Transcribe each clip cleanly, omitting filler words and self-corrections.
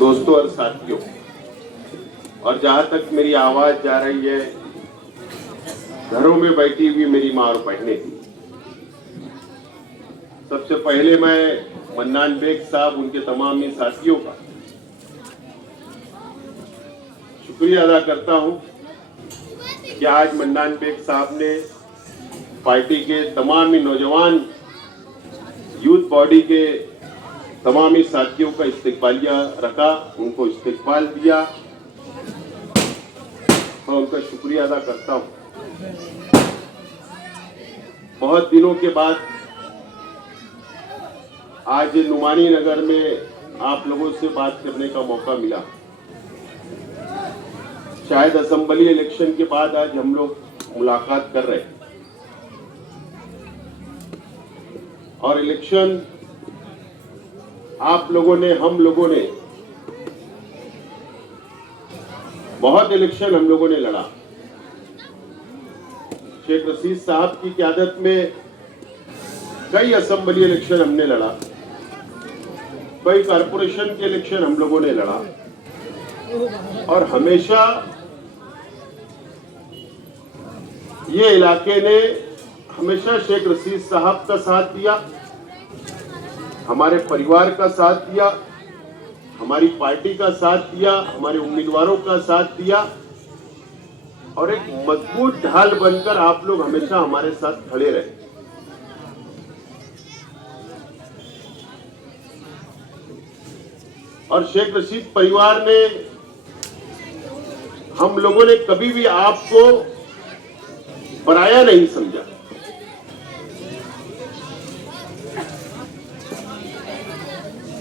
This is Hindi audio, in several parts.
दोस्तों और साथियों, और जहां तक मेरी आवाज जा रही है, घरों में बैठी हुई मेरी माँ और बहनें की, सबसे पहले मैं मन्नान बेग साहब, उनके तमाम ही साथियों का शुक्रिया अदा करता हूं कि आज मन्नान बेग साहब ने पार्टी के तमाम ही नौजवान यूथ बॉडी के तमाम ही साथियों का इस्तेकबालिया रखा, उनको इस्तेकबाल दिया और उनका शुक्रिया अदा करता हूं। बहुत दिनों के बाद आज नुमानी नगर में आप लोगों से बात करने का मौका मिला। शायद असेंबली इलेक्शन के बाद आज हम लोग मुलाकात कर रहे हैं और इलेक्शन आप लोगों ने, हम लोगों ने बहुत इलेक्शन हम लोगों ने लड़ा। शेख रशीद साहब की क़यादत में कई असेंबली इलेक्शन हमने लड़ा, कई कारपोरेशन के इलेक्शन हम लोगों ने लड़ा और हमेशा ये इलाके ने हमेशा शेख रशीद साहब का साथ दिया, हमारे परिवार का साथ दिया, हमारी पार्टी का साथ दिया, हमारे उम्मीदवारों का साथ दिया और एक मजबूत ढाल बनकर आप लोग हमेशा हमारे साथ खड़े रहे। और शेख रशीद परिवार ने, हम लोगों ने कभी भी आपको पराया नहीं समझा।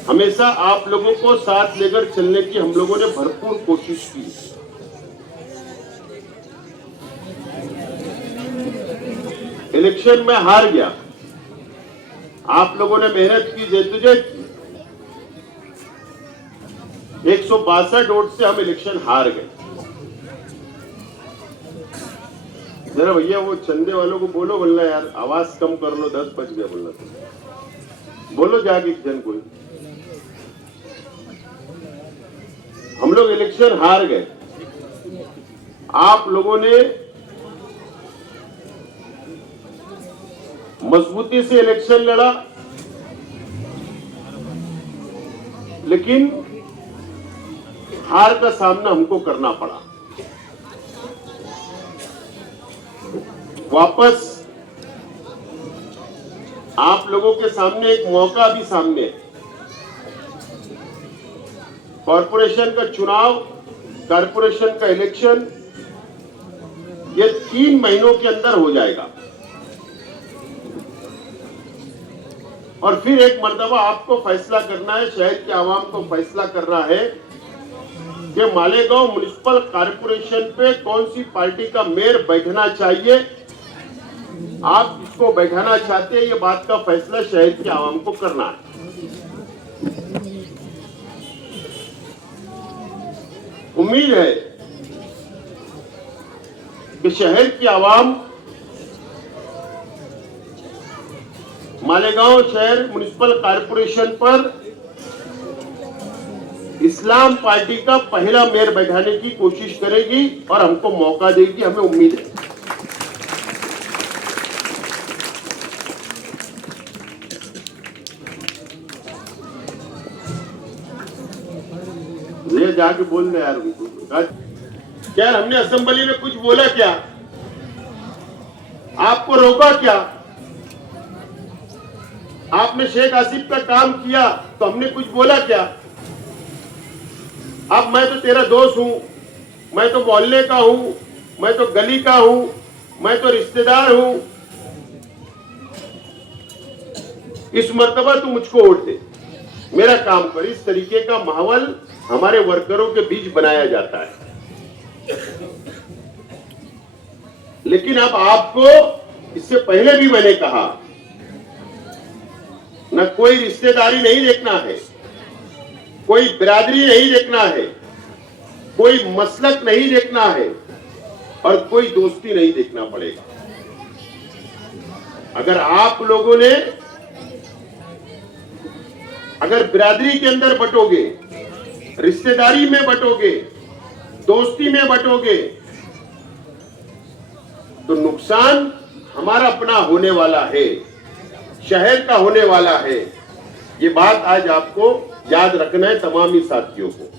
हमेशा आप लोगों को साथ लेकर चलने की हम लोगों ने भरपूर कोशिश की। इलेक्शन में हार गया, आप लोगों ने मेहनत की, जद्दोजहद की, 162 वोट से हम इलेक्शन हार गए। जरा भैया वो चंदे वालों को बोलो, बोलना यार आवाज कम कर लो, 10 बज गए, बोलना, बोलो जाके जन कोई। हम लोग इलेक्शन हार गए, आप लोगों ने मजबूती से इलेक्शन लड़ा, लेकिन हार का सामना हमको करना पड़ा। वापस आप लोगों के सामने एक मौका भी सामने है। कॉरपोरेशन का चुनाव, कॉरपोरेशन का इलेक्शन ये 3 महीनों के अंदर हो जाएगा और फिर एक मर्तबा आपको फैसला करना है, शहर के आवाम को फैसला करना है कि मालेगांव म्युनिसिपल कॉरपोरेशन पे कौन सी पार्टी का मेयर बैठना चाहिए। आप इसको बैठाना चाहते हैं, ये बात का फैसला शहर के आवाम को करना है। उम्मीद है कि शहर की आवाम मालेगांव शहर म्युनिसिपल कॉरपोरेशन पर इस्लाम पार्टी का पहला मेयर बैठाने की कोशिश करेगी और हमको मौका देगी, हमें उम्मीद है। ये जाके बोल रहे यार उनको, क्या हमने असेंबली में कुछ बोला क्या? आपको रोका क्या? आपने शेख आसिफ का काम किया तो हमने कुछ बोला क्या? अब मैं तो तेरा दोस्त हूं, मैं तो मोहल्ले का हूं, मैं तो गली का हूं, मैं तो रिश्तेदार हूं, इस मर्तबा तू मुझको वोट दे, मेरा काम कर। इस तरीके का माहौल हमारे वर्करों के बीच बनाया जाता है। लेकिन अब आपको, इससे पहले भी मैंने कहा, न कोई रिश्तेदारी नहीं देखना है, कोई बिरादरी नहीं देखना है, कोई मसलक नहीं देखना है और कोई दोस्ती नहीं देखना पड़ेगा। अगर आप लोगों ने, अगर बिरादरी के अंदर बटोगे, रिश्तेदारी में बटोगे, दोस्ती में बटोगे, तो नुकसान हमारा अपना होने वाला है, शहर का होने वाला है। ये बात आज आपको याद रखना है तमाम ही साथियों को।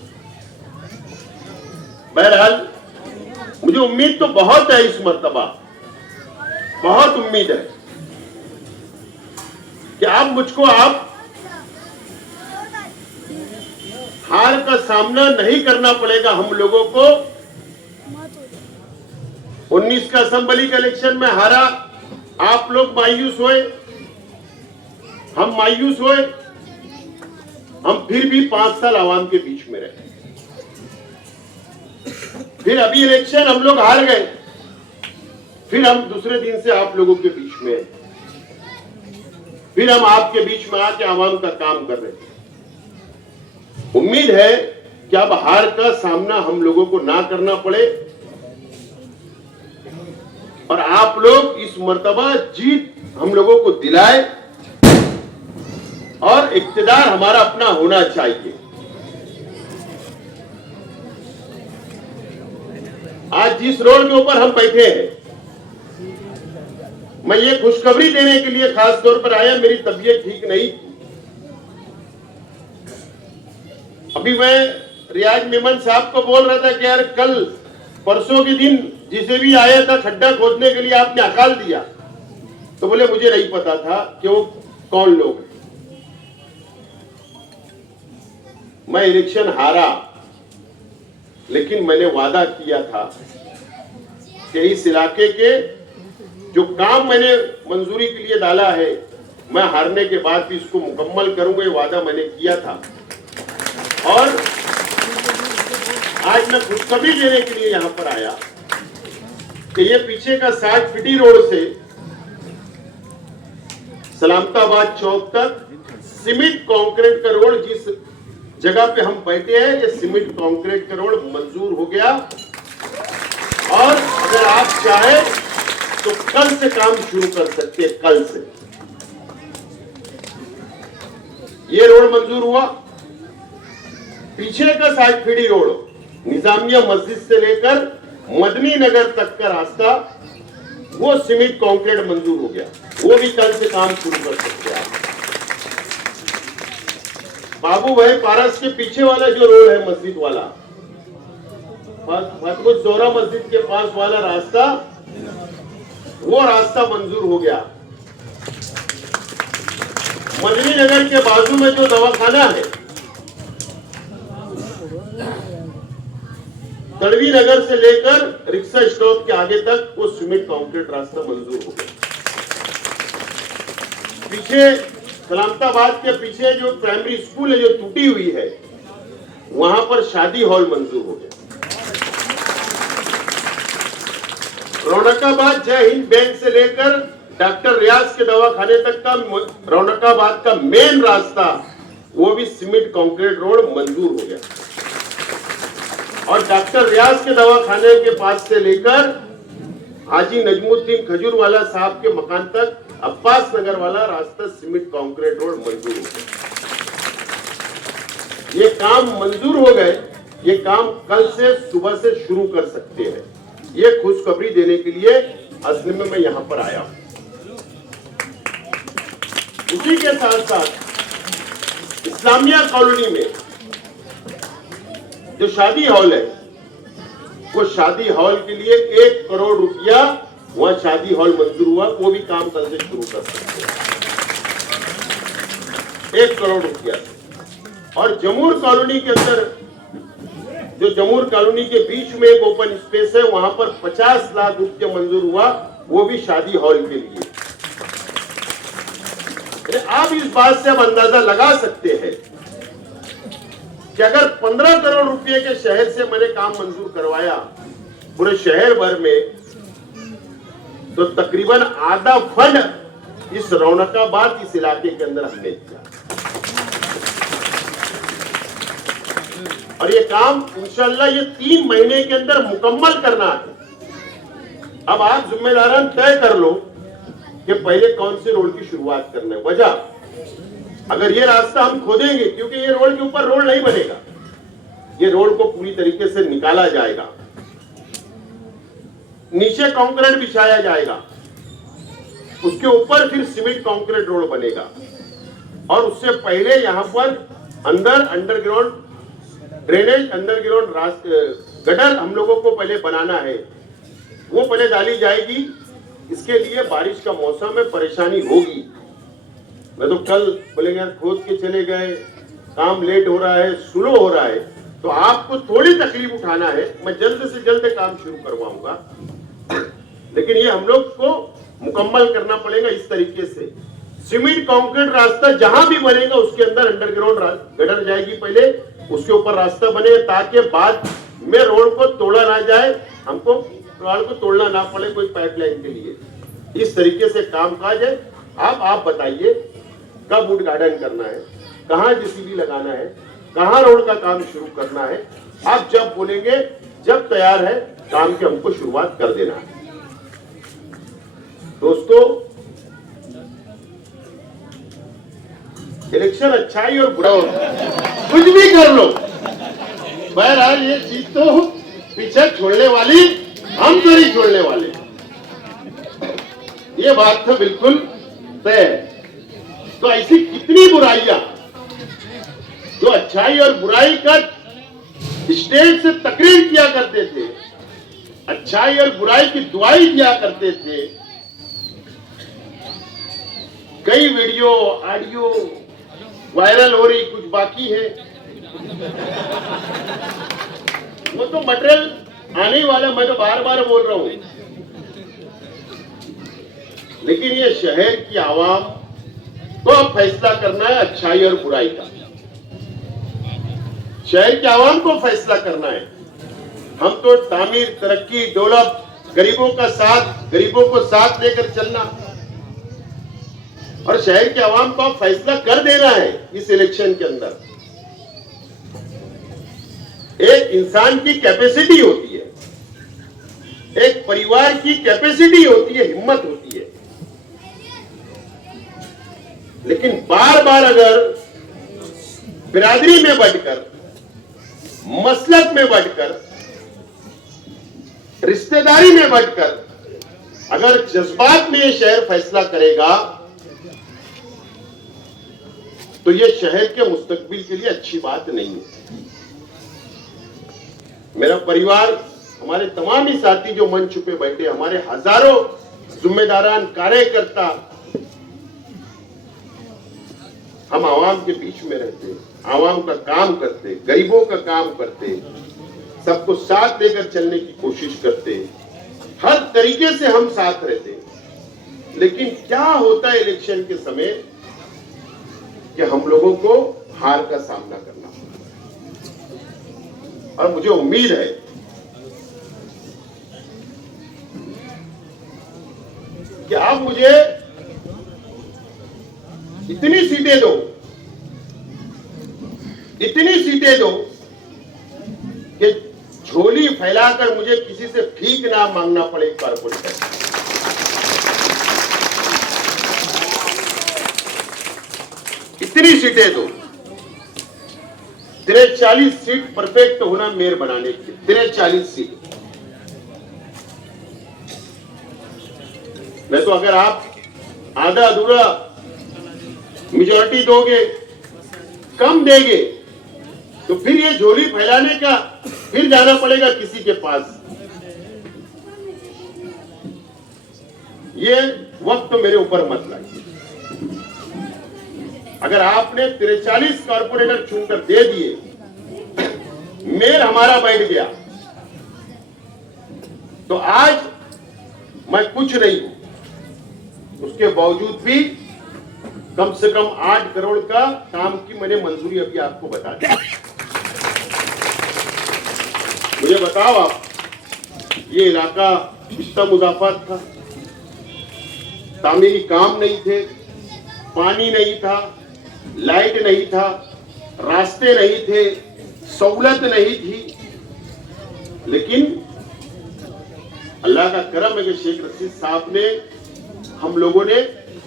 बहरहाल मुझे उम्मीद तो बहुत है, इस मर्तबा बहुत उम्मीद है कि आप मुझको हार का सामना नहीं करना पड़ेगा हम लोगों को। 19 का असेंबली का इलेक्शन में हारा, आप लोग मायूस हुए, हम मायूस हुए, हम फिर भी 5 साल आवाम के बीच में रहे। फिर अभी इलेक्शन हम लोग हार गए, फिर हम दूसरे दिन से आप लोगों के बीच में, फिर हम आपके बीच में आके आवाम का काम कर रहे थे। उम्मीद है कि अब हार का सामना हम लोगों को ना करना पड़े और आप लोग इस मर्तबा जीत हम लोगों को दिलाए और इक्तिदार हमारा अपना होना चाहिए। आज जिस रोड के ऊपर हम बैठे हैं, मैं ये खुशखबरी देने के लिए खास तौर पर आया। मेरी तबीयत ठीक नहीं थी। अभी मैं रियाज मेमन साहब को बोल रहा था कि यार कल परसों के दिन जिसे भी आया था खड्डा खोदने के लिए आपने हकाल दिया, तो बोले मुझे नहीं पता था कि वो कौन लोग हैं। मैं इलेक्शन हारा, लेकिन मैंने वादा किया था कि इस इलाके के जो काम मैंने मंजूरी के लिए डाला है, मैं हारने के बाद भी इसको मुकम्मल करूंगा। ये वादा मैंने किया था और आज मैं खुशखबरी देने के लिए यहां पर आया कि ये पीछे का 60 फीटी रोड से सलामताबाद चौक तक सीमेंट कंक्रीट का रोड, जिस जगह पे हम बैठे हैं, ये सीमेंट कंक्रीट का रोड मंजूर हो गया। और अगर आप चाहे तो कल से काम शुरू कर सकते हैं। कल से ये रोड मंजूर हुआ। पीछे का 60 फीटी रोड निजामिया मस्जिद से लेकर मदनी नगर तक का रास्ता, वो सीमेंट कंक्रीट मंजूर हो गया। वो भी कल से काम शुरू कर सकते हैं आप। बाबू भाई पारस के पीछे वाला जो रोड है मस्जिद वाला, जोरा मस्जिद के पास वाला रास्ता, वो रास्ता मंजूर हो गया। मदनी नगर के बाजू में जो दवाखाना है, तड़वी नगर से लेकर रिक्शा स्टॉप के आगे तक वो सीमेंट कंक्रीट रास्ता मंजूर हो गया। पीछे सलामताबाद के पीछे जो प्राइमरी स्कूल है जो टूटी हुई है, वहां पर शादी हॉल मंजूर हो गया। रौनकाबाद जय हिंद बैंक से लेकर डॉक्टर रियाज के दवाखाने तक का रौनकाबाद का मेन रास्ता, वो भी सीमेंट कंक्रीट रोड मंजूर हो गया। और डॉक्टर रियाज के दवाखाने के पास से लेकर हाजी नजमुद्दीन खजूरवाला साहब के मकान तक अब्बास नगर वाला रास्ता सीमेंट कंक्रीट रोड मंजूर हो गया। ये काम मंजूर हो गए। ये काम कल से सुबह से शुरू कर सकते हैं। ये खुशखबरी देने के लिए असल में मैं यहां पर आया हूं। उसी के साथ साथ इस्लामिया कॉलोनी में जो शादी हॉल है, वो शादी हॉल के लिए 1 करोड़ रुपया वहां शादी हॉल मंजूर हुआ। वो भी काम कल से शुरू कर सकते हैं। 1 करोड़ रुपया। और जमूर कॉलोनी के अंदर, जो जमूर कॉलोनी के बीच में एक ओपन स्पेस है, वहां पर 50 लाख रुपया मंजूर हुआ। वो भी शादी हॉल के लिए। आप इस बात से अब अंदाजा लगा सकते हैं कि अगर 15 करोड़ रुपए के शहर से मैंने काम मंजूर करवाया पूरे शहर भर में, तो तकरीबन आधा फंड इस रौनकाबाद इस इलाके के अंदर हमने दिया। और ये काम इंशाल्लाह ये 3 महीने के अंदर मुकम्मल करना है। अब आप जिम्मेदारान तय कर लो कि पहले कौन से रोड की शुरुआत करना है। वजह, अगर ये रास्ता हम खोदेंगे, क्योंकि ये रोड के ऊपर रोड नहीं बनेगा, ये रोड को पूरी तरीके से निकाला जाएगा, नीचे कंक्रीट बिछाया जाएगा, उसके ऊपर फिर सीमेंट कंक्रीट रोड बनेगा और उससे पहले यहां पर अंदर अंडरग्राउंड ड्रेनेज, अंडरग्राउंड गटर हम लोगों को पहले बनाना है, वो पहले डाली जाएगी। इसके लिए बारिश का मौसम में परेशानी होगी। मैं तो कल बोलेंगे यार खोद के चले गए, काम लेट हो रहा है, स्लो हो रहा है, तो आपको थोड़ी तकलीफ उठाना है, मैं जल्द से जल्द काम शुरू करवाऊंगा, लेकिन ये हम लोग को मुकम्मल करना पड़ेगा इस तरीके से। सीमेंट कंक्रीट रास्ता जहां भी बनेगा उसके अंदर अंडरग्राउंड गटर जाएगी पहले, उसके ऊपर रास्ता बने ताकि बाद में रोड को तोड़ा ना जाए, हमको रोड को तोड़ना ना पड़े कोई पाइपलाइन के लिए। इस तरीके से काम काज है। अब आप बताइए कब उद्घाटन करना है, कहाँ जेसीबी लगाना है, कहाँ रोड का काम शुरू करना है। आप जब बोलेंगे, जब तैयार है काम की हमको शुरुआत कर देना है। दोस्तों, इलेक्शन अच्छाई और बुरा कुछ भी कर लो, बहरहाल ये चीज तो पीछे छोड़ने वाली हम तो नहीं छोड़ने वाले, ये बात तो बिल्कुल तय है। तो ऐसी कितनी बुराइयां जो अच्छाई और बुराई का स्टेज से तकरीर किया करते थे, अच्छाई और बुराई की दुआई दिया करते थे, कई वीडियो ऑडियो वायरल हो रही, कुछ बाकी है, वो तो मटेरियल आने वाला, मैं तो बार बार बोल रहा हूं। लेकिन ये शहर की आवाम को अब फैसला करना है अच्छाई और बुराई का, शहर की आवाम को फैसला करना है। हम तो तामीर, तरक्की, डेवलप, गरीबों का साथ, गरीबों को साथ लेकर चलना और शहर के आवाम को फैसला कर देना है इस इलेक्शन के अंदर। एक इंसान की कैपेसिटी होती है, एक परिवार की कैपेसिटी होती है, हिम्मत होती है, लेकिन बार बार अगर बिरादरी में बढ़कर, मसलक में बढ़कर, रिश्तेदारी में बढ़कर अगर जज्बात में ये शहर फैसला करेगा तो ये शहर के मुस्तकबिल के लिए अच्छी बात नहीं है। मेरा परिवार, हमारे तमाम ही साथी जो मंच पे बैठे, हमारे हजारों जिम्मेदारान कार्यकर्ता, हम आवाम के बीच में रहते, आवाम का काम करते, गरीबों का काम करते, सबको साथ लेकर चलने की कोशिश करते, हर तरीके से हम साथ रहते। लेकिन क्या होता है इलेक्शन के समय कि हम लोगों को हार का सामना करना, और मुझे उम्मीद है कि आप मुझे इतनी सीटें दो, इतनी सीटें दो कि झोली फैलाकर मुझे किसी से भीख ना मांगना पड़े कारपोरेटर। इतनी सीटें दो, 43 सीट परफेक्ट होना मेयर बनाने की, 43 सीट। मैं तो अगर आप आधा अधूरा मेजॉरिटी दोगे, कम देंगे, तो फिर ये झोली फैलाने का फिर जाना पड़ेगा किसी के पास। ये वक्त मेरे ऊपर मत लाइए। अगर आपने 43 कारपोरेटर चुनकर दे दिए, मेयर हमारा बैठ गया, तो आज मैं कुछ नहीं हूं, उसके बावजूद भी कम से कम 8 करोड़ का काम की मैंने मंजूरी अभी आपको बता दी। मुझे बताओ आप, ये इलाका कितना मुजाफात था, तामीरी काम नहीं थे, पानी नहीं था, लाइट नहीं था, रास्ते नहीं थे, सहूलत नहीं थी, लेकिन अल्लाह का करम है कि शेख रशीद साहब ने, हम लोगों ने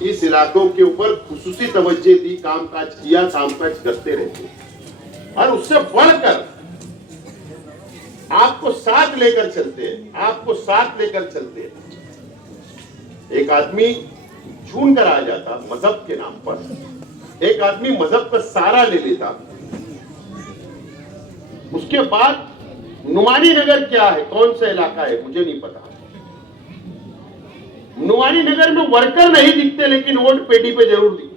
इस इलाकों के ऊपर खुसूसी तवज्जो दी, कामकाज किया, कामकाज करते रहते। और उससे बढ़कर आपको साथ लेकर चलते हैं, आपको साथ लेकर चलते हैं। एक आदमी चुन कर आ जाता मजहब के नाम पर, एक आदमी मजहब का सहारा ले लेता, उसके बाद नुमानी नगर क्या है, कौन सा इलाका है मुझे नहीं पता, नुमानी नगर में वर्कर नहीं दिखते लेकिन वोट पेटी पे जरूर दिखते।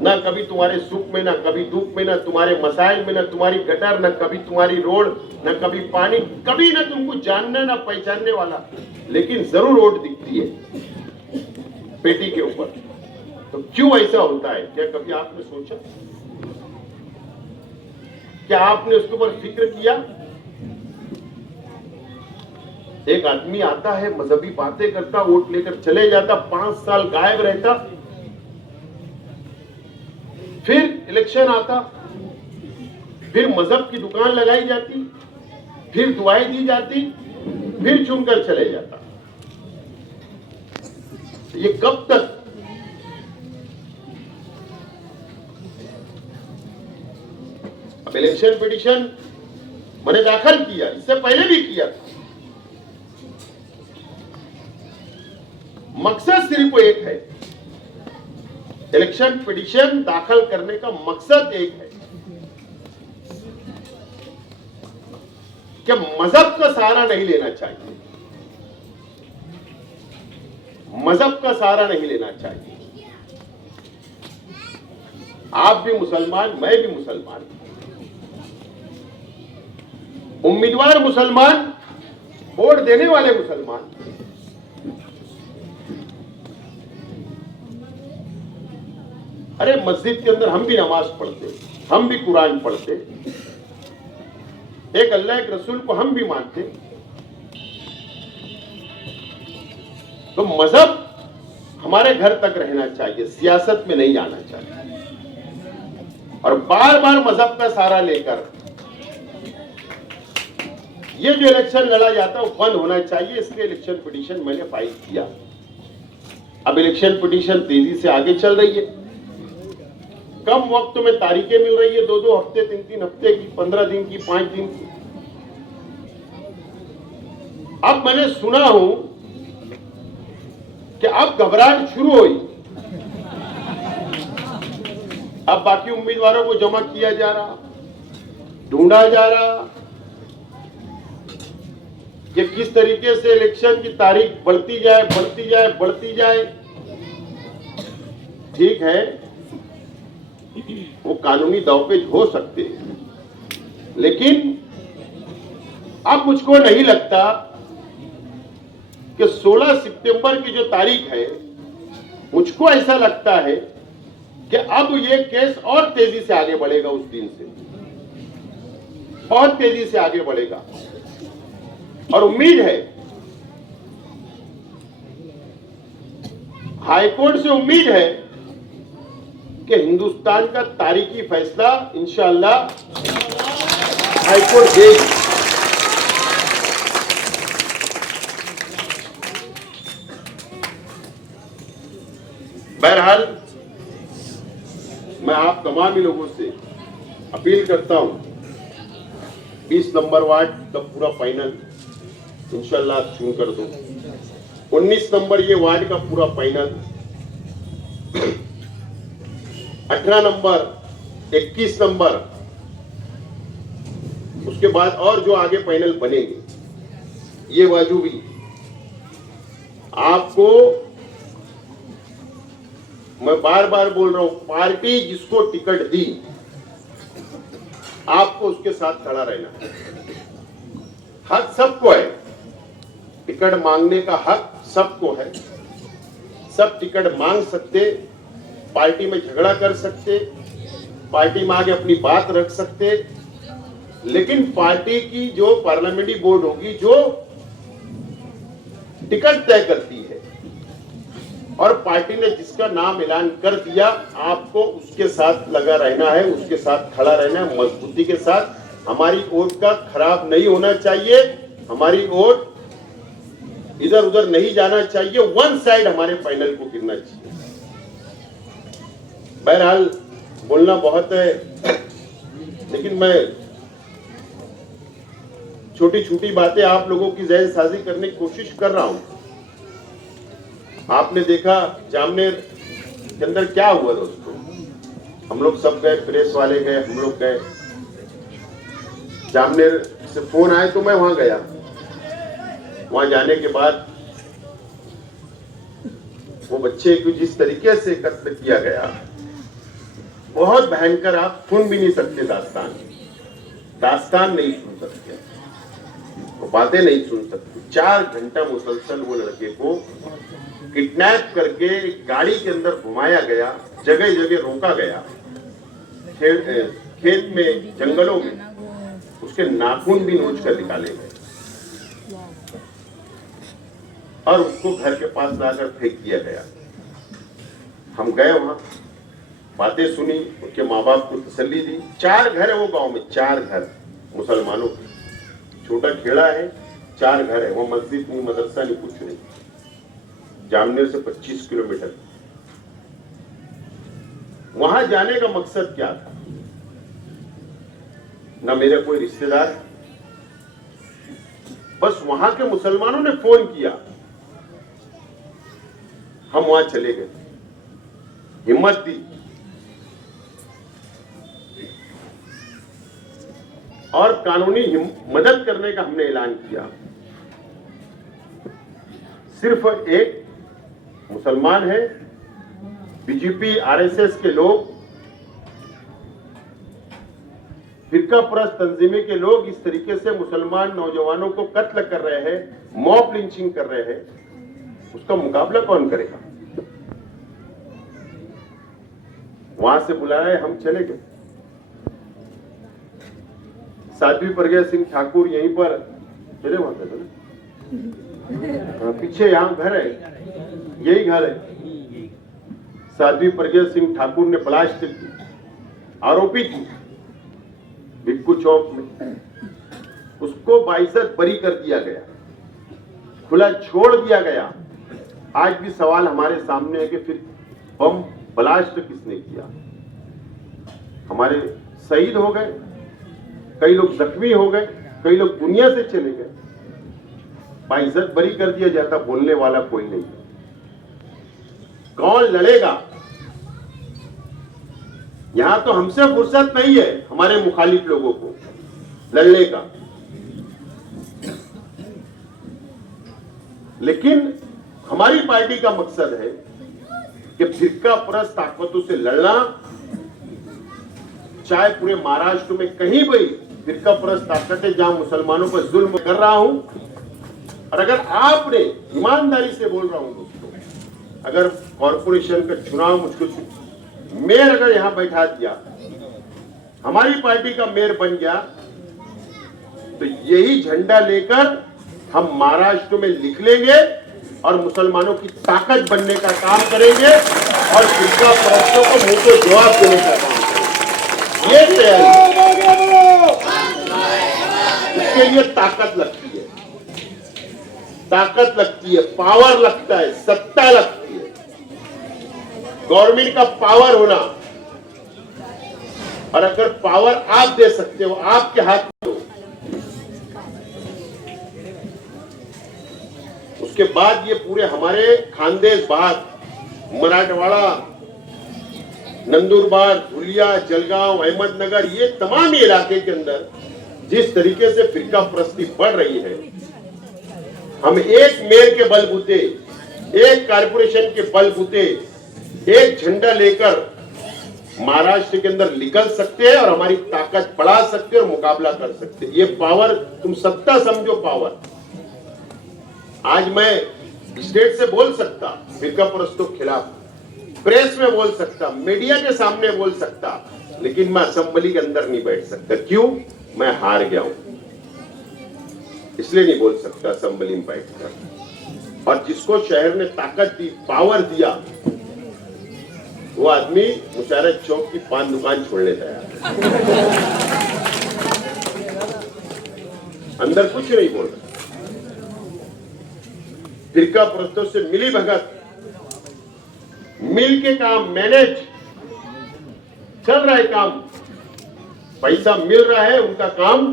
ना कभी तुम्हारे सुख में, ना कभी दुख में, ना तुम्हारे मसाइल में, ना तुम्हारी गटर, ना कभी तुम्हारी रोड, ना कभी पानी, कभी ना तुमको जानना ना पहचानने वाला, लेकिन जरूर वोट दिखती है पेटी के ऊपर। तो क्यों ऐसा होता है? क्या कभी आपने सोचा? क्या आपने उसके ऊपर फिक्र किया? एक आदमी आता है, मजहबी बातें करता, वोट लेकर चले जाता, 5 साल गायब रहता, फिर इलेक्शन आता, फिर मजहब की दुकान लगाई जाती, फिर दुआएं दी जाती, फिर चुनकर चले जाता। ये कब तक? अब इलेक्शन पिटीशन मैंने दाखिल किया, इससे पहले भी किया था। मकसद सिर्फ एक है, इलेक्शन पिटीशन दाखिल करने का मकसद एक है कि मजहब का सहारा नहीं लेना चाहिए, मजहब का सहारा नहीं लेना चाहिए। आप भी मुसलमान, मैं भी मुसलमान, उम्मीदवार मुसलमान, वोट देने वाले मुसलमान। अरे मस्जिद के अंदर हम भी नमाज पढ़ते, हम भी कुरान पढ़ते, एक अल्लाह एक रसूल को हम भी मानते। तो मजहब हमारे घर तक रहना चाहिए, सियासत में नहीं आना चाहिए। और बार बार मजहब का सहारा लेकर ये जो इलेक्शन लड़ा जाता है वो बंद होना चाहिए। इसलिए इलेक्शन पिटीशन मैंने फाइल किया। अब इलेक्शन पिटीशन तेजी से आगे चल रही है, कम वक्त में तारीखें मिल रही है, 2-2 हफ्ते, 3-3 हफ्ते की, 15 दिन की, 5 दिन की। अब मैंने सुना हूं कि अब घबराहट शुरू हुई, अब बाकी उम्मीदवारों को जमा किया जा रहा, ढूंढा जा रहा कि किस तरीके से इलेक्शन की तारीख बढ़ती जाए, बढ़ती जाए, बढ़ती जाए। ठीक है, वो कानूनी दावपेच हो सकते हैं, लेकिन अब मुझको नहीं लगता कि 16 सितंबर की जो तारीख है, मुझको ऐसा लगता है कि अब ये केस और तेजी से आगे बढ़ेगा, उस दिन से बहुत तेजी से आगे बढ़ेगा। और उम्मीद है, हाईकोर्ट से उम्मीद है कि हिंदुस्तान का तारीखी फैसला इंशाअल्लाह हाईकोर्ट देगी। बहरहाल मैं आप तमाम ही लोगों से अपील करता हूं, 20 नंबर वार्ड का पूरा फाइनल इंशाअल्लाह चुन कर दो, 19 नंबर ये वार्ड का पूरा फाइनल, 18 नंबर, 21 नंबर, उसके बाद और जो आगे फाइनल बनेंगे ये बाजू भी। आपको मैं बार बार बोल रहा हूं, पार्टी जिसको टिकट दी आपको उसके साथ खड़ा रहना है। हक सबको है, टिकट मांगने का हक सबको है, सब टिकट मांग सकते, पार्टी में झगड़ा कर सकते, पार्टी में आगे अपनी बात रख सकते, लेकिन पार्टी की जो पार्लियामेंट्री बोर्ड होगी जो टिकट तय करती है, और पार्टी ने जिसका नाम ऐलान कर दिया, आपको उसके साथ लगा रहना है, उसके साथ खड़ा रहना है, मजबूती के साथ। हमारी वोट का खराब नहीं होना चाहिए, हमारी वोट इधर उधर नहीं जाना चाहिए, वन साइड हमारे फाइनल को गिरना चाहिए। बहरहाल बोलना बहुत है, लेकिन मैं छोटी छोटी बातें आप लोगों की जहन साजी करने की कोशिश कर रहा हूं। आपने देखा जामनेर के अंदर क्या हुआ दोस्तों, हम लोग सब गए, प्रेस वाले गए, हम लोग गए, जामनेर से फोन आए तो मैं वहां गया। वहां जाने के बाद वो बच्चे को जिस तरीके से कत्ल किया गया, बहुत भयंकर, आप सुन भी नहीं सकते दास्तान नहीं सुन सकते, वो बातें नहीं सुन सकते। 4 घंटा मुसलसल वो लड़के को किडनैप करके गाड़ी के अंदर घुमाया गया, जगह जगह रोका गया, खेत में, जंगलों में उसके नाखून भी नोच कर निकाले गए और उसको घर के पास लाकर फेंक दिया गया। हम गए वहां, बातें सुनी, उसके माँ बाप को तसल्ली दी। 4 घर है वो गांव में, 4 घर मुसलमानों, छोटा खेड़ा है, 4 घर है, वो मस्जिद नहीं, मदरसा नहीं, कुछ नहीं। जामनेर से 25 किलोमीटर। वहां जाने का मकसद क्या था? ना मेरे कोई रिश्तेदार, बस वहां के मुसलमानों ने फोन किया, हम वहां चले गए, हिम्मत दी और कानूनी मदद करने का हमने ऐलान किया। सिर्फ एक मुसलमान है, बीजेपी आरएसएस के लोग, फिरका परस्त तंजीमें के लोग इस तरीके से मुसलमान नौजवानों को कत्ल कर रहे हैं, मॉब लिंचिंग कर रहे हैं, उसका मुकाबला कौन करेगा? वहां से बुलाया, हम चले गए। साध्वी प्रज्ञा सिंह ठाकुर यहीं पर चले, वहां पे पीछे यहाँ घर है, यही घर है। साध्वी प्रज्ञा सिंह ठाकुर ने ब्लास्ट की, आरोपी थी भिक्खू चौक में, उसको बाइज्जत बरी कर दिया गया, खुला छोड़ दिया गया। आज भी सवाल हमारे सामने है कि फिर बम ब्लास्ट किसने किया? हमारे शहीद हो गए, कई लोग जख्मी हो गए, कई लोग दुनिया से चले गए, बाइज्जत बरी कर दिया जाता, बोलने वाला कोई नहीं। कौन लड़ेगा? यहां तो हमसे फुर्सत नहीं है हमारे मुखालिफ लोगों को लड़ने का, लेकिन हमारी पार्टी का मकसद है कि फिरका परस्त ताकतों से लड़ना, चाहे पूरे महाराष्ट्र में कहीं भी फिरका परस्त ताकतें जहां मुसलमानों पर जुल्म कर रहा हूं। और अगर आपने, ईमानदारी से बोल रहा हूं दोस्तों, अगर कॉरपोरेशन का चुनाव मुझको मेयर अगर यहां बैठा दिया, हमारी पार्टी का मेयर बन गया, तो यही झंडा लेकर हम महाराष्ट्र में लिख लेंगे और मुसलमानों की ताकत बनने का काम करेंगे और फिरका परस्तों को मुंह को जवाब देने का काम करेंगे। ये तैयारी, इसके लिए ताकत लगती है, ताकत लगती है, पावर लगता है, सत्ता लगती है, गवर्नमेंट का पावर होना। और अगर पावर आप दे सकते हो, आपके हाथ में हो, उसके बाद ये पूरे हमारे खानदेश भाग, मराठवाड़ा, नंदुरबार, धुलिया, जलगांव, अहमदनगर, ये तमाम इलाके के अंदर जिस तरीके से फिरका परस्ती बढ़ रही है, हम एक मेयर के बलबूते, एक कारपोरेशन के बलबूते, एक झंडा लेकर महाराष्ट्र के अंदर निकल सकते हैं और हमारी ताकत बढ़ा सकते हैं और मुकाबला कर सकते हैं। ये पावर, तुम सत्ता समझो पावर। आज मैं स्टेट से बोल सकता, फिरका परस्तों के खिलाफ प्रेस में बोल सकता, मीडिया के सामने बोल सकता, लेकिन मैं असेंबली के अंदर नहीं बैठ सकता। क्यों? मैं हार गया हूं, इसलिए नहीं बोल सकता असेंबली में बैठकर। और जिसको शहर ने ताकत दी, पावर दिया, वो आदमी मुशारत चौक की पान दुकान छोड़ लेता है, अंदर कुछ नहीं बोल रहा। फिरका परस्तों से मिली भगत, मिल के काम, मैनेज चल रहा है काम, पैसा मिल रहा है, उनका काम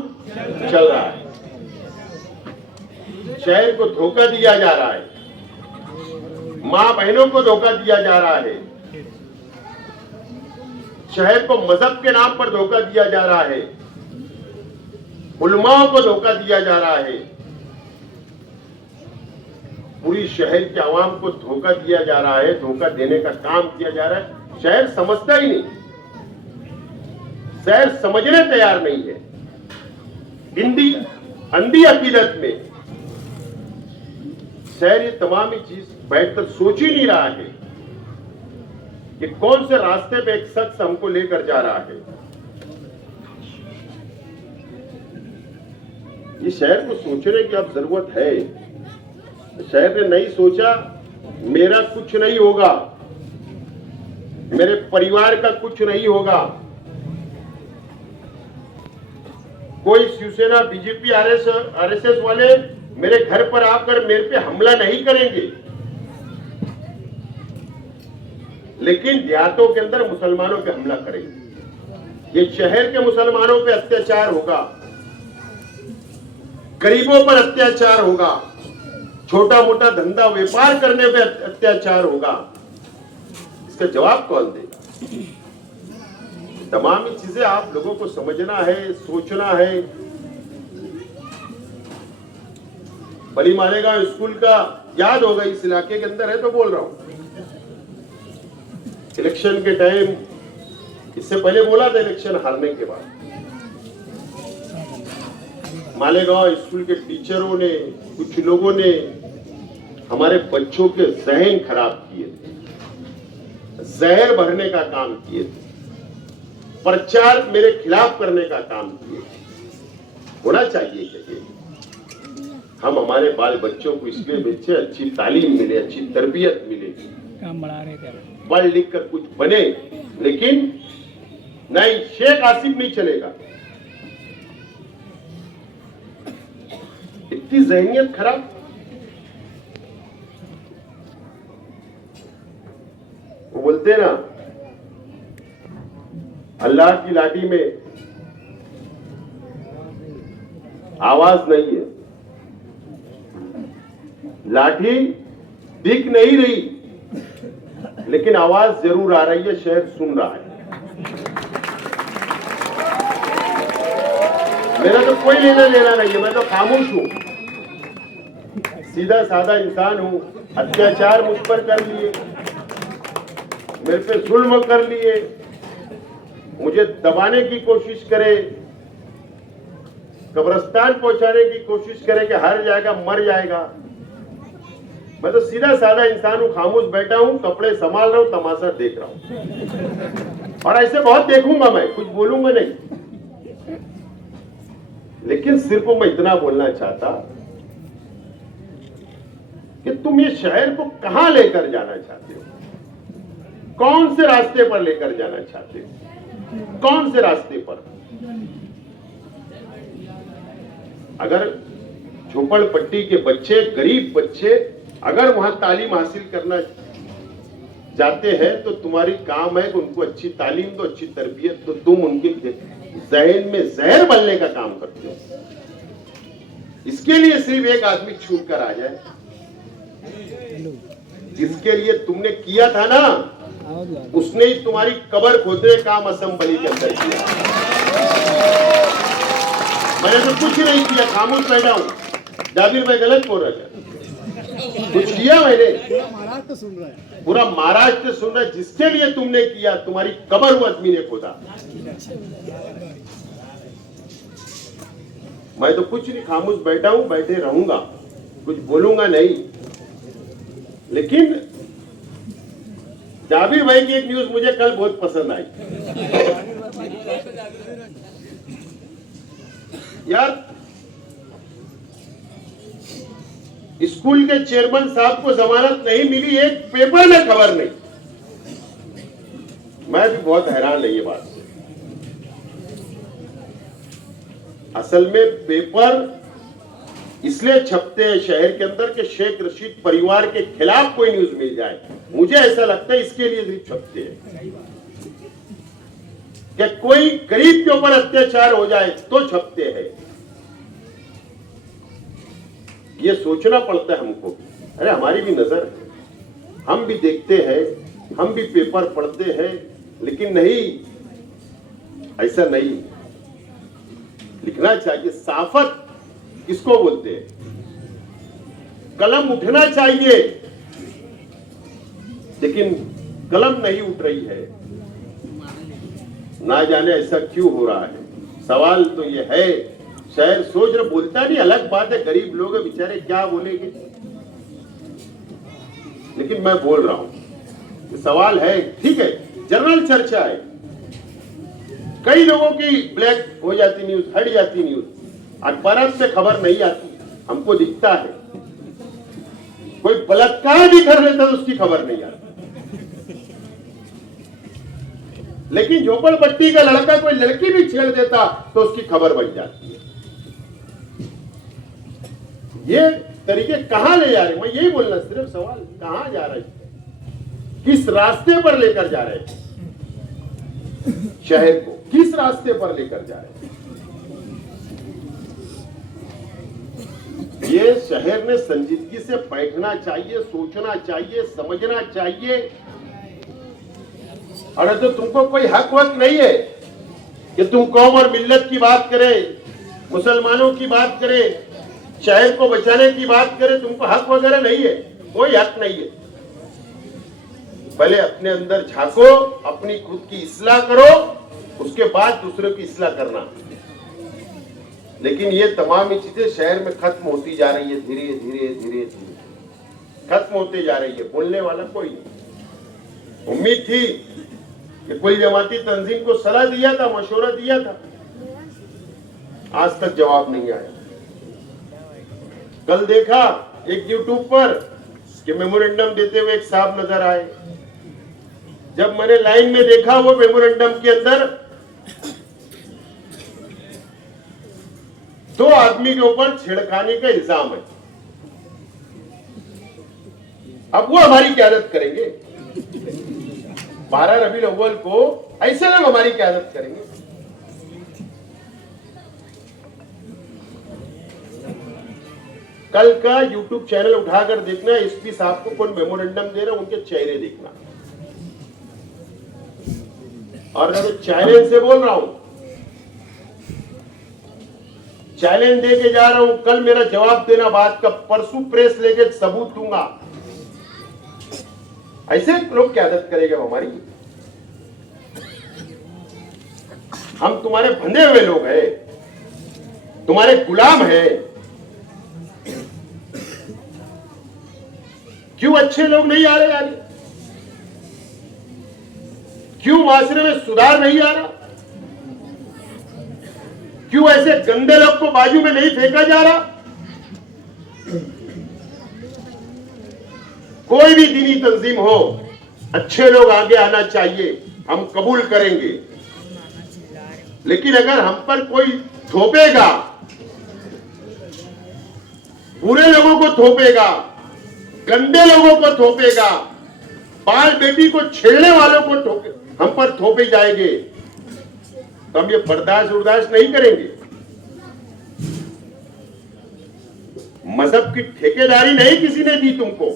चल रहा है। शहर को धोखा दिया जा रहा है, मां बहनों को धोखा दिया जा रहा है, शहर को मजहब के नाम पर धोखा दिया जा रहा है, उलमाओं को धोखा दिया जा रहा है, पूरी शहर के आवाम को धोखा दिया जा रहा है, धोखा देने का काम किया जा रहा है। शहर समझता ही नहीं, शहर समझने तैयार नहीं है। अंधी अकीदत में शहर ये तमाम ही चीज बैठकर सोच ही नहीं रहा है कि कौन से रास्ते पे एक शख्स हमको लेकर जा रहा है। ये शहर को सोचने की अब जरूरत है। शहर ने नहीं सोचा, मेरा कुछ नहीं होगा, मेरे परिवार का कुछ नहीं होगा, कोई शिवसेना बीजेपी आरएसएस वाले मेरे घर पर आकर मेरे पे हमला नहीं करेंगे, लेकिन देहातों के अंदर मुसलमानों पे हमला करेंगे। ये शहर के मुसलमानों पे अत्याचार होगा, गरीबों पर अत्याचार होगा, छोटा मोटा धंधा व्यापार करने पे अत्याचार होगा। इसका जवाब कौन देगा? तमाम ही चीजें आप लोगों को समझना है, सोचना है। बड़ी मालेगांव स्कूल का याद होगा, इस इलाके के अंदर है तो बोल रहा हूं। इलेक्शन के टाइम, इससे पहले बोला था इलेक्शन हारने के बाद, मालेगांव स्कूल के टीचरों ने, कुछ लोगों ने हमारे बच्चों के जहन खराब किए थे, जहर भरने का काम किए थे, प्रचार मेरे खिलाफ करने का काम किए। होना चाहिए कि हम हमारे बाल बच्चों को इसलिए भेजे अच्छी तालीम मिले, अच्छी तरबियत मिले, पढ़ लिख कर कुछ बने, लेकिन नहीं, शेख आसिफ नहीं चलेगा। इतनी जहनियत खराब। वो बोलते ना, अल्लाह की लाठी में आवाज नहीं है, लाठी दिख नहीं रही लेकिन आवाज जरूर आ रही है, शहर सुन रहा है। मेरा तो कोई लेना देना नहीं है, मैं तो खामोश हूं, सीधा साधा इंसान हूं। अत्याचार मुझ पर कर लिए, मेरे पे जुल्म कर लिए, मुझे दबाने की कोशिश करे, कब्रिस्तान पहुंचाने की कोशिश करे कि हार जाएगा, मर जाएगा। मैं तो सीधा साधा इंसान हूं, खामोश बैठा हूं, कपड़े संभाल रहा हूं, तमाशा देख रहा हूं। और ऐसे बहुत देखूंगा, मैं कुछ बोलूंगा नहीं, लेकिन सिर्फ मैं इतना बोलना चाहता कि तुम ये शहर को कहां लेकर जाना चाहते हो, कौन से रास्ते पर लेकर जाना चाहते हो, कौन से रास्ते पर। अगर झोपड़पट्टी के बच्चे, गरीब बच्चे अगर वहां तालीम हासिल करना जाते हैं तो तुम्हारी काम है कि उनको अच्छी तालीम दो, अच्छी तरबियत दो। तुम उनके जहन में जहर भरने का काम करते हो। इसके लिए सिर्फ एक आदमी छूट कर आ जाए, जिसके लिए तुमने किया था ना, उसने ही तुम्हारी कब्र खोदने का काम असेंबली के अंदर किया। मैंने तो कुछ नहीं किया, खामोश बैठा हूं। जाबिर भाई गलत बोल रहा है, कुछ किया मैंने? महाराष्ट्र सुन रहा है, पूरा महाराष्ट्र सुन रहा है। जिसके लिए तुमने किया, तुम्हारी कब्र वो आदमी ने खोदा। मैं तो कुछ नहीं, खामोश बैठा हूं, बैठे रहूंगा, कुछ बोलूंगा नहीं। लेकिन जाबिर भाई की एक न्यूज मुझे कल बहुत पसंद आई। यार, स्कूल के चेयरमैन साहब को जमानत नहीं मिली, एक पेपर में खबर नहीं। मैं भी बहुत हैरान है ये बात से। असल में पेपर इसलिए छपते हैं शहर के अंदर कि शेख रशीद परिवार के खिलाफ कोई न्यूज मिल जाए। मुझे ऐसा लगता है इसके लिए भी छपते हैं। कि कोई गरीब के ऊपर अत्याचार हो जाए तो छपते हैं। ये सोचना पड़ता है हमको। अरे हमारी भी नजर है, हम भी देखते हैं, हम भी पेपर पढ़ते हैं, लेकिन नहीं, ऐसा नहीं लिखना चाहिए। साफत किसको बोलते हैं? कलम उठना चाहिए, लेकिन कलम नहीं उठ रही है। ना जाने ऐसा क्यों हो रहा है। सवाल तो ये है, शायद सोच रहे, बोलता नहीं, अलग बात है, गरीब लोग हैं बेचारे, क्या बोलेंगे, लेकिन मैं बोल रहा हूं, सवाल है, ठीक है, जनरल चर्चा है। कई लोगों की ब्लैक हो जाती न्यूज, हट जाती न्यूज, अखबार में खबर नहीं आती, हमको दिखता है। कोई बलात्कार भी कर लेता तो उसकी खबर नहीं आती, लेकिन झोपड़पट्टी का लड़का कोई लड़की भी छेड़ देता तो उसकी खबर बन जाती है। ये तरीके कहां ले जा रहे हैं? मैं यही बोलना, सिर्फ सवाल कहां जा रहे हैं, किस रास्ते पर लेकर जा रहे हैं शहर को, किस रास्ते पर लेकर जा रहे हैं? ये शहर ने संजीदगी से बैठना चाहिए, सोचना चाहिए, समझना चाहिए। अरे तो तुमको कोई हक वक्त नहीं है कि तुम कौम और मिल्लत की बात करें, मुसलमानों की बात करें, शहर को बचाने की बात करें, तुमको हक वगैरह नहीं है, कोई हक नहीं है। पहले अपने अंदर झांको, अपनी खुद की इस्लाह करो, उसके बाद दूसरों की इस्लाह करना। लेकिन ये तमाम चीजें शहर में खत्म होती जा रही है, धीरे धीरे धीरे धीरे खत्म होते जा रही है। बोलने वाला कोई नहीं। उम्मीद थी कि कुल जमाती तंजीम को सलाह दिया था, मशवरा दिया था, आज तक जवाब नहीं आया। कल देखा एक यूट्यूब पर कि मेमोरेंडम देते हुए एक साहब नजर आए। जब मैंने लाइन में देखा, वो मेमोरेंडम के अंदर 2 आदमी के ऊपर छेड़खानी का इल्जाम है। अब वो हमारी क्यादत करेंगे? 12 रबीउल अव्वल को ऐसे लोग हमारी क्यादत करेंगे? कल का यूट्यूब चैनल उठाकर देखना, एसपी साहब को कौन मेमोरेंडम दे रहा है, उनके चेहरे देखना। और मैं तो चैलेंज से बोल रहा हूं, चैलेंज दे के जा रहा हूं, कल मेरा जवाब देना बात का, परसों प्रेस लेके सबूत दूंगा। ऐसे लोग क्यादत करेंगे हमारी? हम तुम्हारे बंधे हुए लोग हैं, तुम्हारे गुलाम हैं। क्यों अच्छे लोग नहीं आ रहे यार? क्यों माशरे में सुधार नहीं आ रहा? क्यों ऐसे गंदे लोग को बाजू में नहीं फेंका जा रहा? कोई भी दीनी तंजीम हो, अच्छे लोग आगे आना चाहिए, हम कबूल करेंगे। लेकिन अगर हम पर कोई थोपेगा, बुरे लोगों को थोपेगा, गंदे लोगों को थोपेगा, बाल बेटी को छेड़ने वालों को हम पर थोपे जाएंगे, तो हम ये बर्दाश्त नहीं करेंगे। मजहब की ठेकेदारी नहीं किसी ने दी तुमको।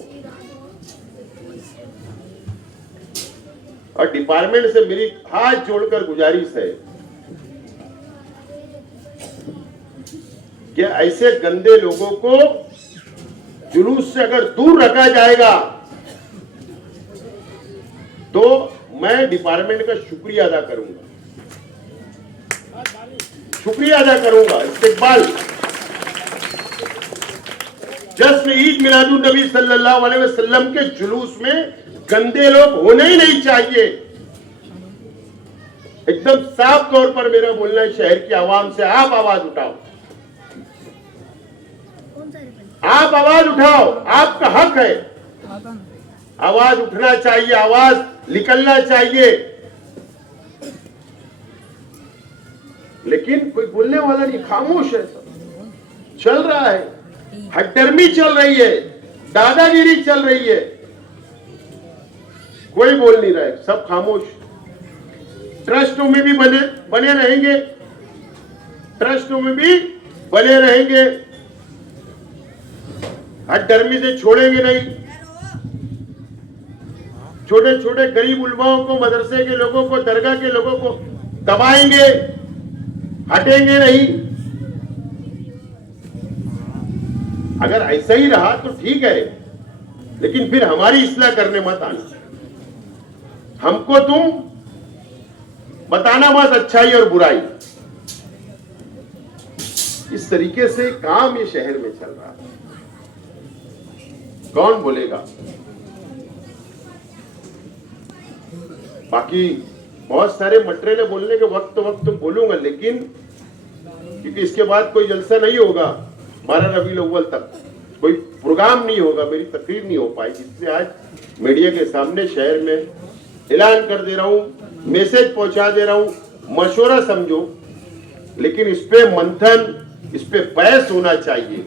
और डिपार्टमेंट से मेरी हाथ जोड़कर गुजारिश है कि ऐसे गंदे लोगों को जुलूस से अगर दूर रखा जाएगा तो मैं डिपार्टमेंट का शुक्रिया अदा करूंगा, इस्तिकबाल। जश्न ईद मिलादुन नबी सल्लल्लाहु अलैहि वसल्लम के जुलूस में गंदे लोग होने ही नहीं चाहिए। एकदम साफ तौर पर मेरा बोलना है शहर की आवाम से, आप आवाज उठाओ, आप आवाज उठाओ, आपका हक है, आवाज उठना चाहिए, आवाज निकलना चाहिए। लेकिन कोई बोलने वाला नहीं, खामोश है, सब चल रहा है, हटदर्मी चल रही है, दादागिरी चल रही है, कोई बोल नहीं रहा है, सब खामोश। ट्रस्टों में भी बने रहेंगे, ट्रस्टों में भी बने रहेंगे, हठधर्मी से छोड़ेंगे नहीं। छोटे छोटे गरीब उलमाओं को, मदरसे के लोगों को, दरगाह के लोगों को दबाएंगे, हटेंगे नहीं। अगर ऐसा ही रहा तो ठीक है, लेकिन फिर हमारी इस्लाह करने मत आना। हमको तुम बताना मत अच्छाई और बुराई। इस तरीके से काम ये शहर में चल रहा है। कौन बोलेगा? बाकी बहुत सारे मटरेले बोलने के वक्त तो बोलूंगा, लेकिन क्योंकि इसके बाद कोई जलसा नहीं होगा 12 रबीउल अव्वल तक, कोई प्रोग्राम नहीं होगा, मेरी तकरीर नहीं हो पाएगी, इसलिए आज मीडिया के सामने शहर में ऐलान कर दे रहा हूं, मैसेज पहुंचा दे रहा हूं, मशवरा समझो, लेकिन इस पे मंथन, इस पे बहस होना चाहिए,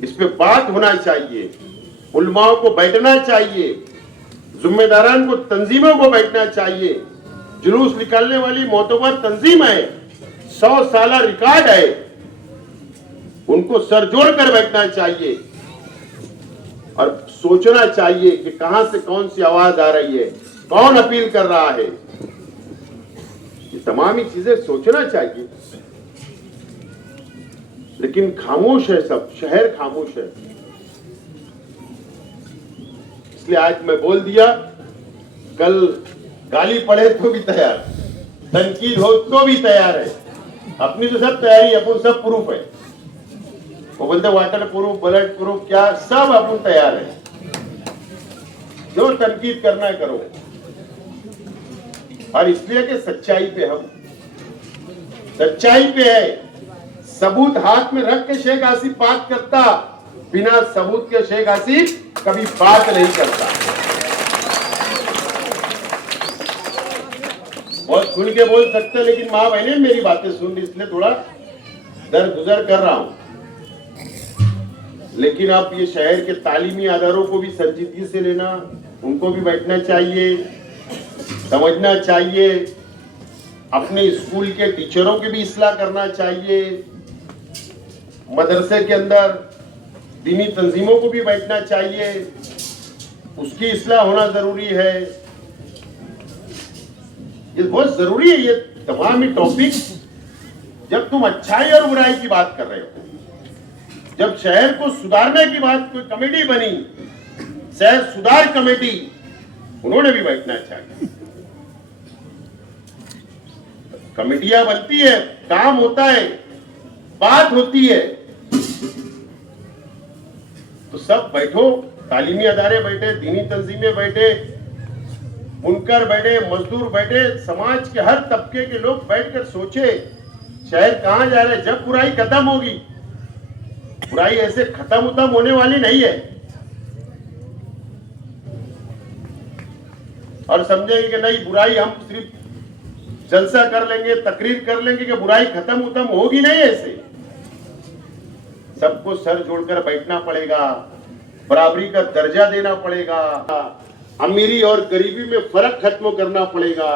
इस पे बात होना चाहिए, उलमाओं को बैठना चाहिए, जिम्मेदारान को, तंजीमों को बैठना चाहिए। जुलूस निकालने वाली मोतबर तंजीम है, 100 साल रिकॉर्ड है, उनको सर जोड़ कर बैठना चाहिए और सोचना चाहिए कि कहां से कौन सी आवाज आ रही है, कौन अपील कर रहा है। ये तमाम ही चीजें सोचना चाहिए, लेकिन खामोश है सब, शहर खामोश है। इसलिए आज मैं बोल दिया, कल गाली पड़े तो भी तैयार, तनकीद हो तो भी तैयार है। अपनी तो सब तैयारी, अपन सब प्रूफ है, वो बोलते वाटर प्रूफ, ब्लड प्रूफ, क्या सब अपन तैयार है। जो तनकीद करना है करो, और इसलिए कि सच्चाई पे, हम सच्चाई पे है। सबूत हाथ में रख के शेख आसिफ बात करता, बिना सबूत के शेख आसिफ कभी बात नहीं करता। बहुत खुल के बोल सकते, लेकिन माँ बहने मेरी बातें सुन, इसलिए थोड़ा दरगुजर कर रहा हूं। लेकिन आप ये शहर के तालीमी अदारों को भी संजीदगी से लेना, उनको भी बैठना चाहिए, समझना चाहिए, अपने स्कूल के टीचरों की भी इस्लाह करना चाहिए, मदरसे के अंदर दीनी तंजीमों को भी बैठना चाहिए, उसकी इस्लाह होना जरूरी है। ये बहुत जरूरी है। ये तमाम ही टॉपिक, जब तुम अच्छाई और बुराई की बात कर रहे हो, जब शहर को सुधारने की बात, कोई कमेटी बनी, शहर सुधार कमेटी, उन्होंने भी बैठना चाहिए। कमेटियां बनती है, काम होता है, बात होती है, तो सब बैठो, तालीमी अदारे बैठे, दीनी तंजीमें बैठे, बुनकर बैठे, मजदूर बैठे, समाज के हर तबके के लोग बैठकर सोचे शहर कहां जा रहा है। जब बुराई खत्म होगी, बुराई ऐसे खत्म होने वाली नहीं है, और समझेंगे कि नहीं बुराई हम सिर्फ जलसा कर लेंगे, तकरीर कर लेंगे कि बुराई खत्म होगी नहीं। ऐसे सबको सर जोड़कर बैठना पड़ेगा, बराबरी का दर्जा देना पड़ेगा, अमीरी और गरीबी में फर्क खत्म करना पड़ेगा।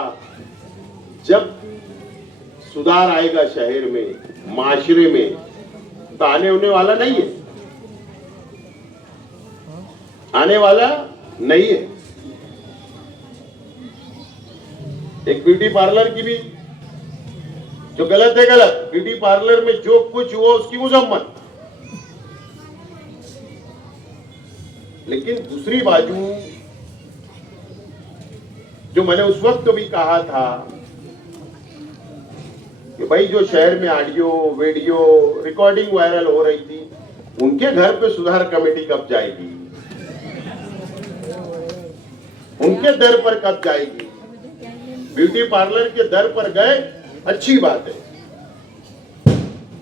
जब सुधार आएगा शहर में, माशरे में, तो आने होने वाला नहीं है, आने वाला नहीं है। एक ब्यूटी पार्लर की भी, जो गलत है गलत, ब्यूटी पार्लर में जो कुछ हुआ उसकी मजम्मत, लेकिन दूसरी बाजू जो मैंने उस वक्त भी कहा था कि भाई जो शहर में ऑडियो वीडियो रिकॉर्डिंग वायरल हो रही थी, उनके घर पे सुधार कमेटी कब जाएगी, उनके दर पर कब जाएगी। ब्यूटी पार्लर के दर पर गए, अच्छी बात है,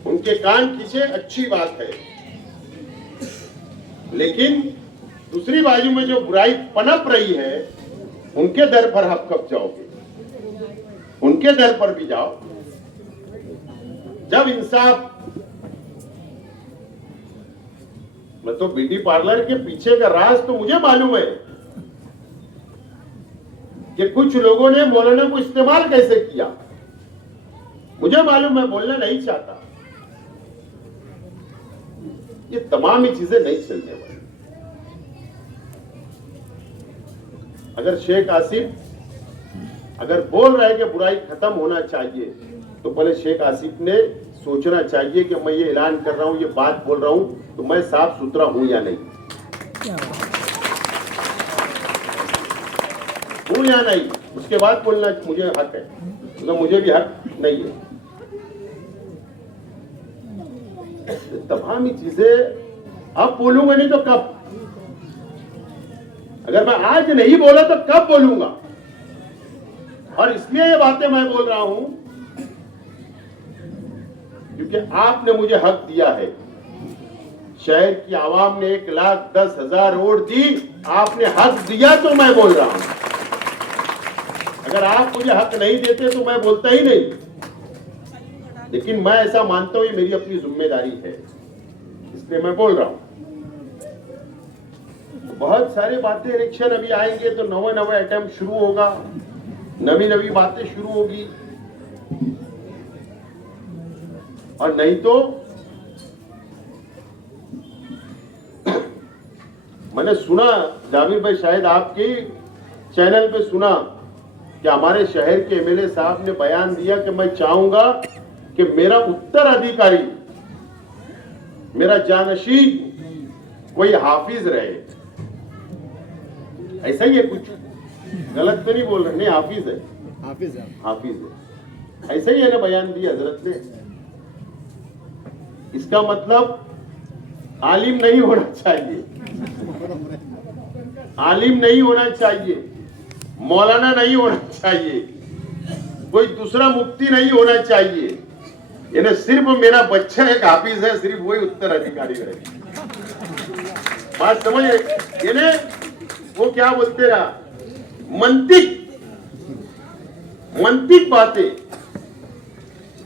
उनके कान खींचे, अच्छी बात है, लेकिन दूसरी बाजू में जो बुराई पनप रही है, उनके दर पर आप कब जाओगे? उनके दर पर भी जाओ। जब इंसाफ, मैं तो ब्यूटी पार्लर के पीछे का राज तो मुझे मालूम है, कि कुछ लोगों ने मौलाना को इस्तेमाल कैसे किया। मुझे मालूम, मैं बोलना नहीं चाहता। ये तमाम ही चीजें नहीं चलने वाली। अगर शेख आसिफ अगर बोल रहे हैं कि बुराई खत्म होना चाहिए, तो पहले शेख आसिफ ने सोचना चाहिए कि मैं ये ऐलान कर रहा हूं, ये बात बोल रहा हूं, तो मैं साफ सुथरा हूं या नहीं, हूं या नहीं। उसके बाद बोलना मुझे हक है, तो मुझे भी हक नहीं है। तमाम ही चीजें अब बोलूंगा, नहीं तो कब? अगर मैं आज नहीं बोला तो कब बोलूंगा? और इसलिए ये बातें मैं बोल रहा हूं क्योंकि आपने मुझे हक दिया है। शहर की आवाम ने 1,10,000 वोट दी, आपने हक दिया तो मैं बोल रहा हूं। अगर आप मुझे हक नहीं देते तो मैं बोलता ही नहीं। लेकिन मैं ऐसा मानता हूं, ये मेरी अपनी जिम्मेदारी है, इसलिए मैं बोल रहा हूं। बहुत सारी बातें, इलेक्शन अभी आएंगे तो नवा अटेम्प्ट शुरू होगा, नवी बातें शुरू होगी, और नहीं तो मैंने सुना, जाबिर भाई शायद आपके चैनल पे सुना कि हमारे शहर के एमएलए साहब ने बयान दिया कि मैं चाहूंगा कि मेरा उत्तराधिकारी, मेरा जानशी कोई हाफिज रहे। ऐसा ही है, कुछ गलत तो नहीं बोल रहे? नहीं, हाफिज है, हाफिज है, ऐसा ही है ना बयान दिया हजरत ने। इसका मतलब आलिम नहीं होना चाहिए, आलिम नहीं होना चाहिए, मौलाना नहीं होना चाहिए, कोई दूसरा मुफ्ती नहीं होना चाहिए। यानी सिर्फ मेरा बच्चा एक हाफिज है, सिर्फ वही उत्तराधिकारी रहे। बात समझ? यानी वो क्या बोलते रहा, मंतिक बातें,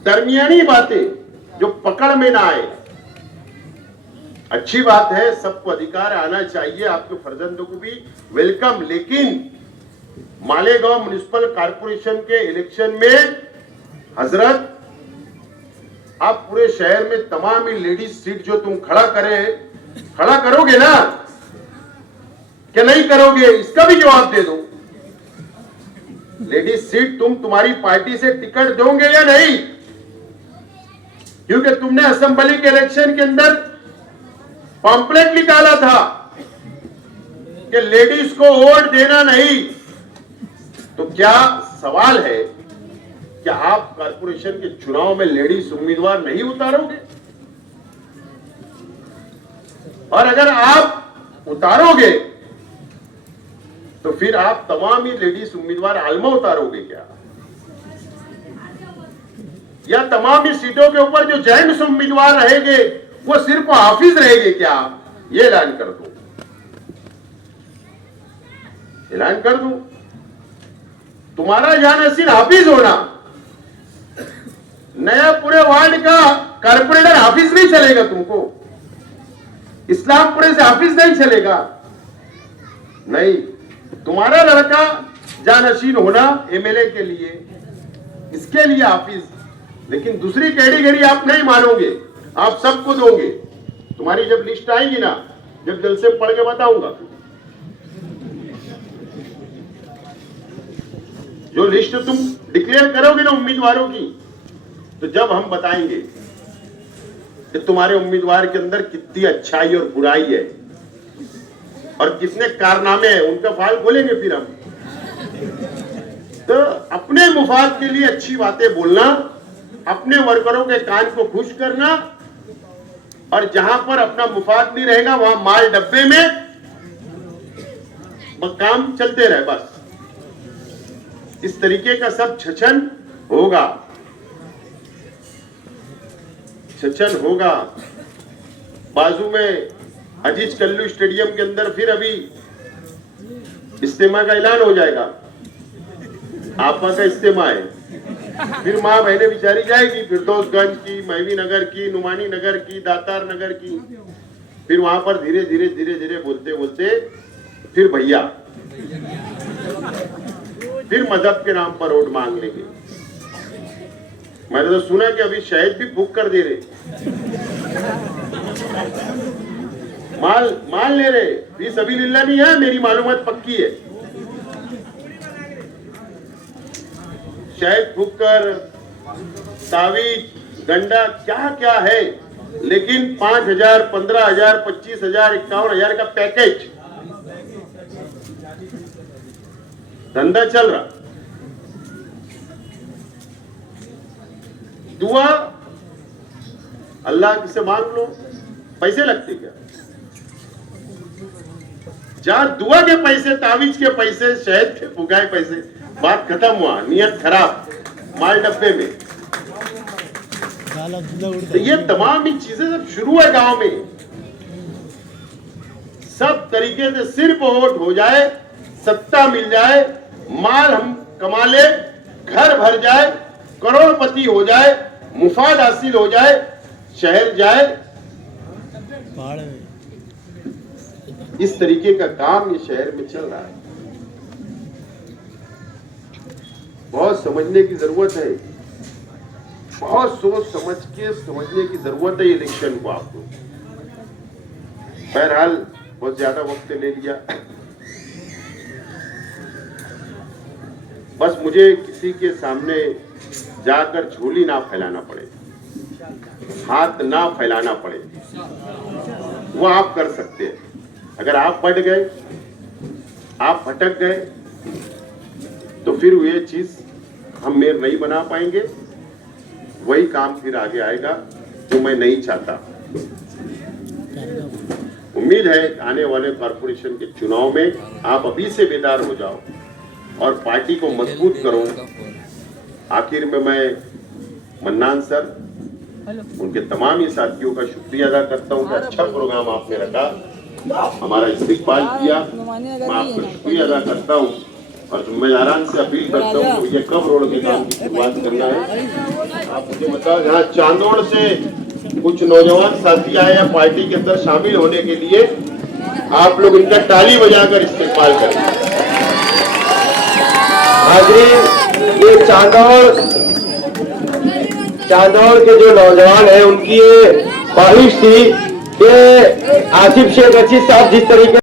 दरमियानी बातें जो पकड़ में ना आए। अच्छी बात है, सबको अधिकार आना चाहिए, आपके फर्जंदों को भी वेलकम। लेकिन मालेगांव म्युनिसिपल कॉर्पोरेशन के इलेक्शन में हजरत, आप पूरे शहर में तमाम ही लेडीज सीट जो तुम खड़ा करोगे ना, क्या नहीं करोगे? इसका भी जवाब दे दो। लेडीज सीट तुम्हारी पार्टी से टिकट दोगे या नहीं? क्योंकि तुमने असेंबली के इलेक्शन के अंदर पॉम्पलेट निकाला था कि लेडीज को वोट देना नहीं। तो क्या सवाल है, क्या आप कॉर्पोरेशन के चुनाव में लेडीज उम्मीदवार नहीं उतारोगे? और अगर आप उतारोगे तो फिर आप तमाम ही लेडीज उम्मीदवार आलमा उतारोगे क्या? या तमाम ही सीटों के ऊपर जो जेंट्स उम्मीदवार रहेंगे वो सिर्फ हाफिज रहेंगे क्या? ये ऐलान कर दो, ऐलान कर दो। तुम्हारा जानसीन हाफिज होना, नया पूरे वार्ड का कारपोरेटर हाफिज नहीं चलेगा तुमको, इस्लामपुरे से हाफिज नहीं चलेगा। नहीं, तुम्हारा लड़का जानशीन होना एमएलए के लिए, इसके लिए हाफिज। लेकिन दूसरी कैटेगरी आप नहीं मानोगे, आप सबको दोगे। तुम्हारी जब लिस्ट आएगी ना, जब जलसे में पढ़ के बताऊंगा, जो लिस्ट तुम डिक्लेयर करोगे ना उम्मीदवारों की, तो जब हम बताएंगे कि तुम्हारे उम्मीदवार के अंदर कितनी अच्छाई और बुराई है और कितने कारनामे हैं, उनका फाइल खोलेंगे फिर हम। तो अपने मुफाद के लिए अच्छी बातें बोलना, अपने वर्करों के कान को खुश करना, और जहां पर अपना मुफाद नहीं रहेगा वहां माल डब्बे में काम चलते रहे, बस इस तरीके का सब छछन होगा, छछन होगा। बाजू में अजीज कल्लू स्टेडियम के अंदर फिर अभी इस्तेमा का ऐलान हो जाएगा, आपा का इस्तेमा है। फिर माँ बहने बिचारी जाएगी फिरदौसगंज की, महवी नगर की, नुमानी नगर की, दातार नगर की। फिर वहां पर धीरे धीरे धीरे धीरे बोलते बोलते फिर भैया फिर मजहब के नाम पर वोट मांग लेंगे। मैंने तो सुना कि अभी शहद भी बुक कर दे रहे, माल ले रहे। फी सबीलिल्लाह नहीं है, मेरी मालूमात पक्की है। शहद बुक कर, तावीज, गंडा, क्या क्या है, लेकिन 5,000, 15,000, 25,000, 51,000 का पैकेज धंधा चल रहा। दुआ अल्लाह से मांग लो, पैसे लगते क्या? जहां दुआ के पैसे, तावीज के पैसे, शहद के फुकाए पैसे, बात खत्म हुआ, नियत खराब, माल डब्बे में। तो ये तमाम ही चीजें सब शुरू है गांव में। सब तरीके से सिर्फ वोट हो जाए, सत्ता मिल जाए, माल हम कमा ले, घर भर जाए, करोड़पति हो जाए, मुफाद हासिल हो जाए, शहर जाए, इस तरीके का काम ये शहर में चल रहा है। बहुत समझने की जरूरत है, बहुत सोच समझ के समझने की जरूरत है इलेक्शन को आपको। बहरहाल बहुत ज्यादा वक्त ले लिया। बस मुझे किसी के सामने जाकर झोली ना फैलाना पड़े, हाथ ना फैलाना पड़े, वो आप कर सकते हैं। अगर आप बढ़ गए, आप भटक गए, तो फिर ये चीज हम मेयर नहीं बना पाएंगे। वही काम फिर आगे आएगा जो मैं नहीं चाहता। उम्मीद है आने वाले कॉर्पोरेशन के चुनाव में आप अभी से बेदार हो जाओ और पार्टी को मजबूत करो। आखिर में मैं मन्नान सर, उनके तमाम ही साथियों का शुक्रिया अदा करता हूँ कि अच्छा प्रोग्राम आपने रखा, हमारा इस्तेकबाल किया। मैं आपका शुक्रिया अदा करता हूँ और जिम्मेदारान से अपील करता हूँ कि ये कब रोड के काम की शुरुआत करना है। आप मुझे बताओ, यहाँ चांदोड़ से कुछ नौजवान साथी आए हैं पार्टी के अंदर शामिल होने के लिए, आप लोग इनका ताली बजाकर इस्तेकबाल करें। हाज़रीन, ये चांदौड़ के जो नौजवान हैं, उनकी ये ख्वाहिश थी कि आसिफ शेख रशीद साहब जिस तरीके